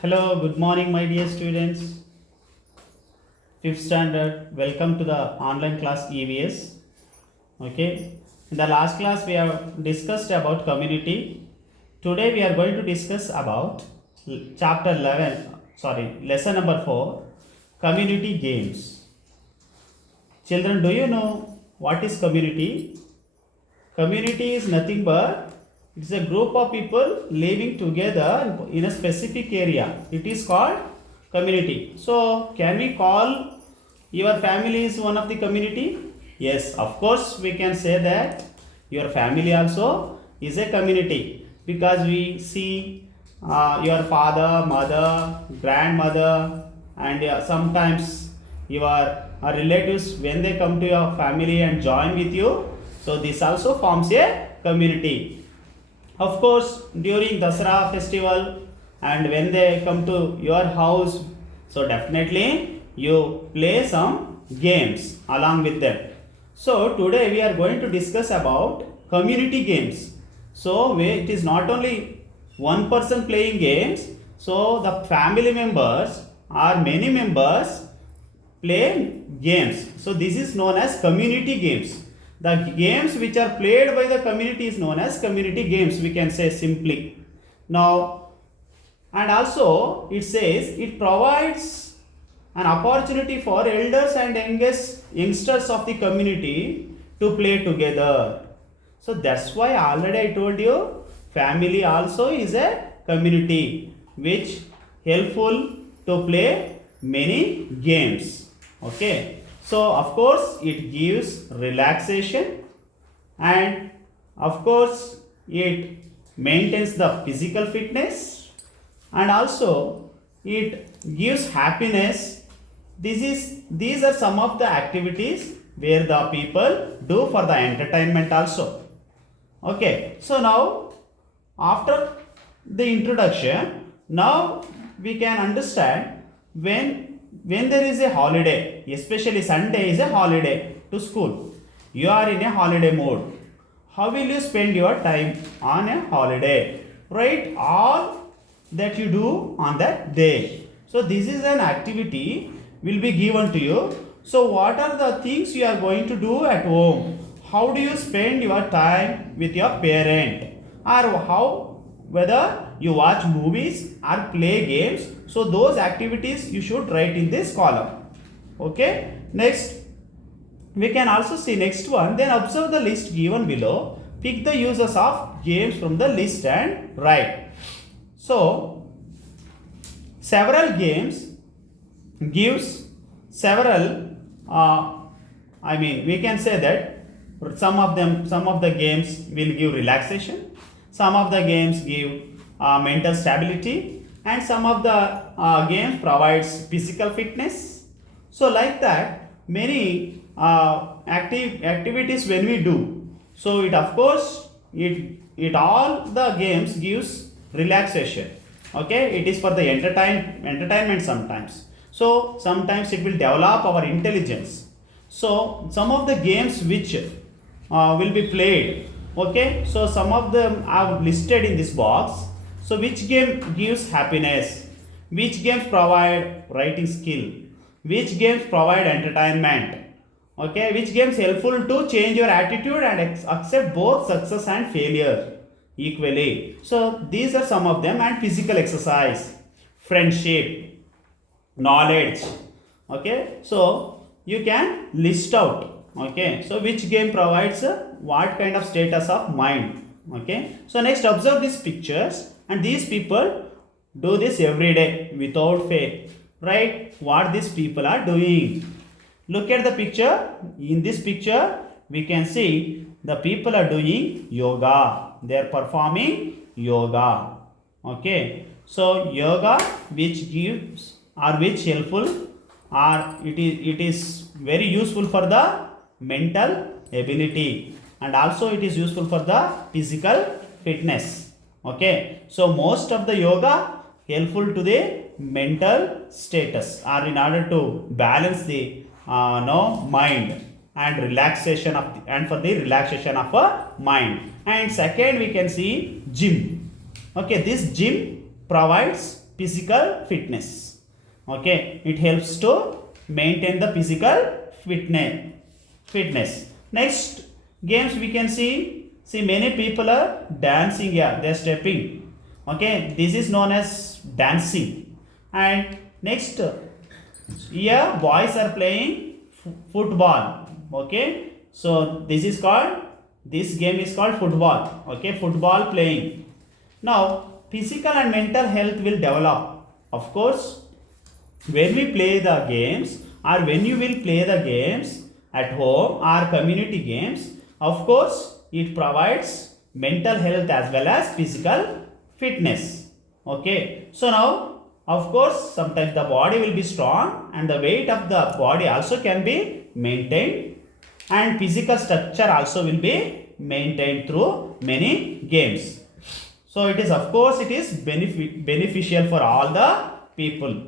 Hello, good morning, my dear students. Fifth standard, welcome to the online class EVS. Okay, in the last class, we have discussed about community. Today, we are going to discuss about chapter 11, lesson number 4, community games. Children, do you know what is community? Community is nothing but it's a group of people living together in a specific area. It is called community. So, can we call your family is one of the community? Yes, of course, we can say that your family also is a community because we see your father, mother, grandmother, and sometimes your relatives when they come to your family and join with you. So, this also forms a community. Of course, during Dasara festival and when they come to your house, so definitely you play some games along with them. So today we are going to discuss about community games. So it is not only one person playing games, so the family members or many members play games. So this is known as community games. The games which are played by the community is known as community games, we can say simply. Now, and also it says it provides an opportunity for elders and youngsters of the community to play together. So that's why already I told you family also is a community which helpful to play many games. Okay. So of course it gives relaxation and of course it maintains the physical fitness and also it gives happiness. These are some of the activities where the people do for the entertainment also. Okay, so now after the introduction, now we can understand when there is a holiday, especially Sunday is a holiday to school, you are in a holiday mode. How will you spend your time on a holiday? Write all that you do on that day. So this is an activity will be given to you. So what are the things you are going to do at home? How do you spend your time with your parent? Or how whether you watch movies or play games, so those activities you should write in this column. Okay, next we can also see next one, then observe the list given below, pick the uses of games from the list and write. So several games gives several we can say that some of the games will give relaxation, some of the games give mental stability, and some of the games provides physical fitness. So like that many activities when we do, so it of course it all the games gives relaxation. Okay, it is for the entertainment sometimes. So sometimes it will develop our intelligence. So some of the games which will be played. Okay, so some of them are listed in this box. So which game gives happiness? Which games provide writing skill? Which games provide entertainment? Okay, which games helpful to change your attitude and accept both success and failure equally? So these are some of them, and physical exercise, friendship, knowledge. Okay, so you can list out. Okay, so which game provides what kind of status of mind? Okay, so next observe these pictures, and these people do this every day without fail. Right, what these people are doing? Look at the picture. In this picture we can see the people are doing yoga, they are performing yoga. Okay, so yoga which gives or which helpful, or it is very useful for the mental ability, and also it is useful for the physical fitness. Okay, so most of the yoga helpful to the mental status, or in order to balance the mind and relaxation of and for the relaxation of a mind. And second we can see gym. Okay, this gym provides physical fitness. Okay, it helps to maintain the physical fitness. Next games we can see many people are dancing. Yeah, they are stepping. Okay, this is known as dancing. And next, here boys are playing football. Okay, so this game is called football. Okay, football playing. Now physical and mental health will develop. Of course, when we play the games, or when you will play the games at home or community games, of course it provides mental health as well as physical fitness. Okay, so now of course sometimes the body will be strong and the weight of the body also can be maintained, and physical structure also will be maintained through many games. So it is, of course, it is beneficial for all the people.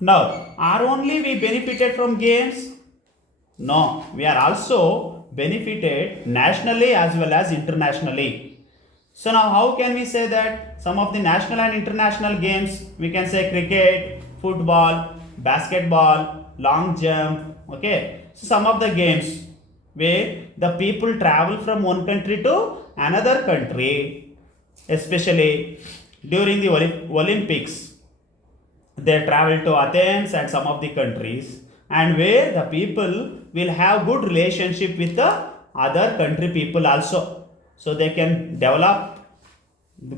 Now, are only we benefited from games? No, we are also benefited nationally as well as internationally. So now how can we say that some of the national and international games, we can say cricket, football, basketball, long jump. Okay, so some of the games where the people travel from one country to another country, especially during the Olympics, they travel to Athens and some of the countries, and where the people will have good relationship with the other country people also, so they can develop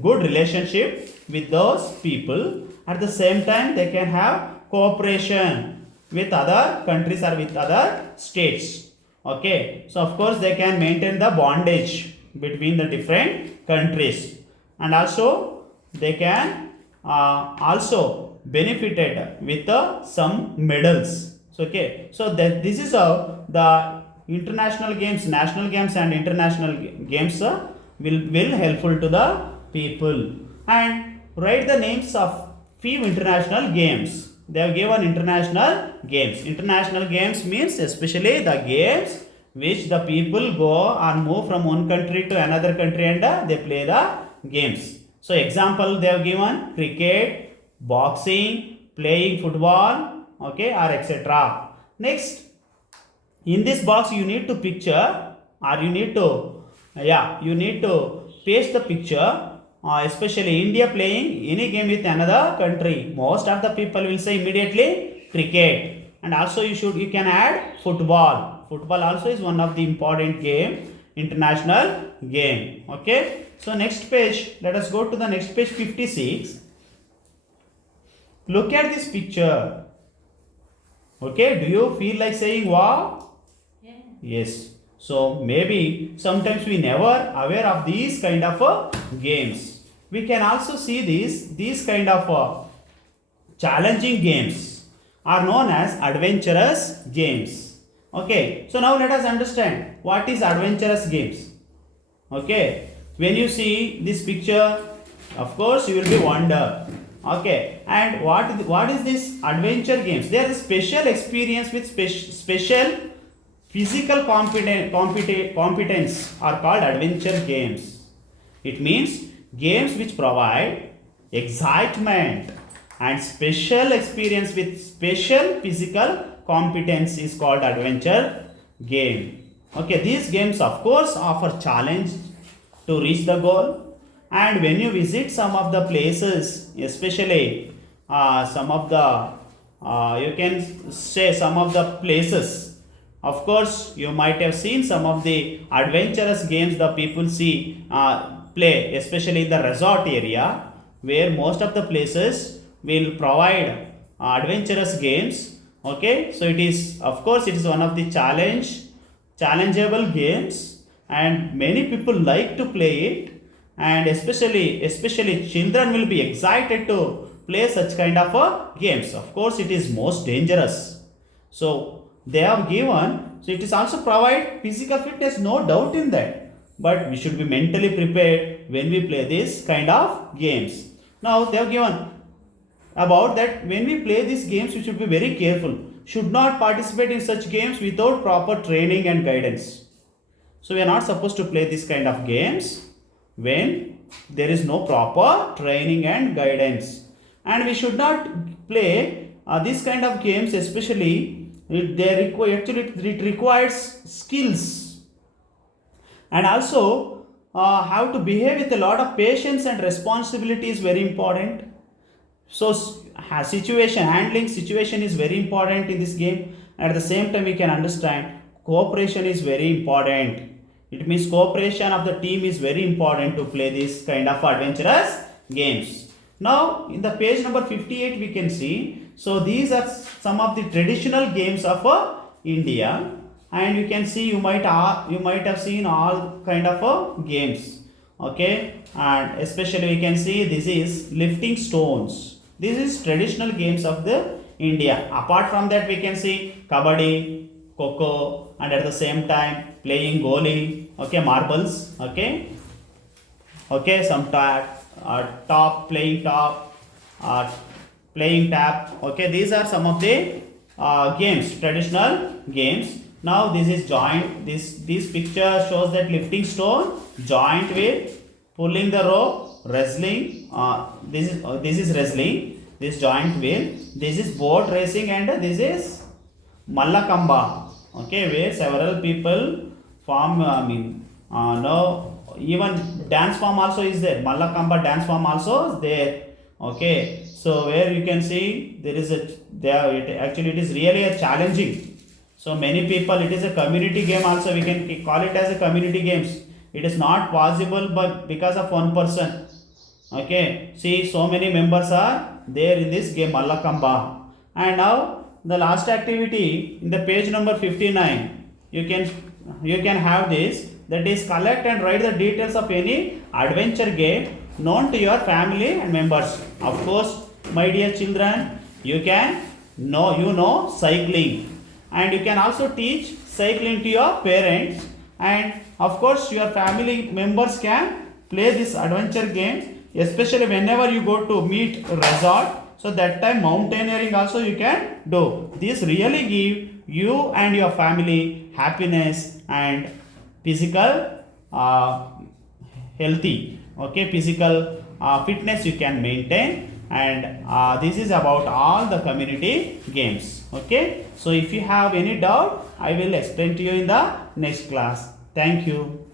good relationship with those people. At the same time, they can have cooperation with other countries or with other states. Okay, so of course they can maintain the bondage between the different countries, and also they can also benefited with some medals. So, okay, so that this is how the international games, national games and international games will helpful to the people. And write the names of few international games. They have given international games. International games means especially the games which the people go and move from one country to another country, and they play the games. So example they have given cricket, boxing, playing football, okay, or etc. Next, in this box you need to picture, or you need to paste the picture, especially India playing any game with another country. Most of the people will say immediately cricket, and also you can add football. Football also is one of the important game, international game. Okay, so next page, let us go to the next page, 56. Look at this picture. Okay, do you feel like saying wow? Yeah. Yes. So maybe sometimes we never aware of these kind of games. We can also see these kind of challenging games are known as adventurous games. Okay, so now let us understand what is adventurous games. Okay, when you see this picture, of course you will be wonder. Okay, and what is this adventure games? They are the special experience with special physical competence are called adventure games. It means games which provide excitement and special experience with special physical competence is called adventure game. Okay, these games of course offer challenge to reach the goal. And when you visit some of the places, especially some of the you can say some of the places, of course you might have seen some of the adventurous games the people play, especially in the resort area, where most of the places will provide adventurous games. Okay, so it is, of course it is one of the challengeable games, and many people like to play it, and especially children will be excited to play such kind of games. Of course it is most dangerous, so they have given, so it is also provide physical fitness, no doubt in that, but we should be mentally prepared when we play this kind of games. Now they have given about that when we play these games we should be very careful, should not participate in such games without proper training and guidance. So we are not supposed to play this kind of games when there is no proper training and guidance. and we should not play this kind of games, especially it requires skills, and also how to behave with a lot of patience and responsibility is very important. So handling situation is very important in this game. At the same time, we can understand cooperation is very important. It means cooperation of the team is very important to play this kind of adventurous games. Now in the page number 58 we can see, so these are some of the traditional games of India, and you can see you might have seen all kind of games. Okay, and especially we can see this is lifting stones. This is traditional games of the India. Apart from that, we can see kabaddi, coco, and at the same time playing goli. Okay, marbles. Okay, some top, playing top, playing tap. Okay, these are some of the games, traditional games. Now this is joint. This picture shows that lifting stone, joint with pulling the rope, wrestling. This is wrestling. This joint wheel. This is boat racing, and this is Mallakamba. Okay, where several people form. No, even dance form also is there. Mallakamba dance form also is there. Okay, so where you can see there is actually it is really a challenging. So many people, it is a community game also, we can call it as a community games. It is not possible but because of one person. Okay, see, so many members are there in this game Mallakamba. And now the last activity in the page number 59, you can have this, that is collect and write the details of any adventure game known to your family and members. Of course, my dear children, you know cycling, and you can also teach cycling to your parents, and of course your family members can play this adventure games, especially whenever you go to meet resort. So that time mountaineering also you can do. This really give you and your family happiness and physical healthy. Okay, physical fitness you can maintain, and this is about all the community games. Okay, so if you have any doubt, I will explain to you in the next class. Thank you.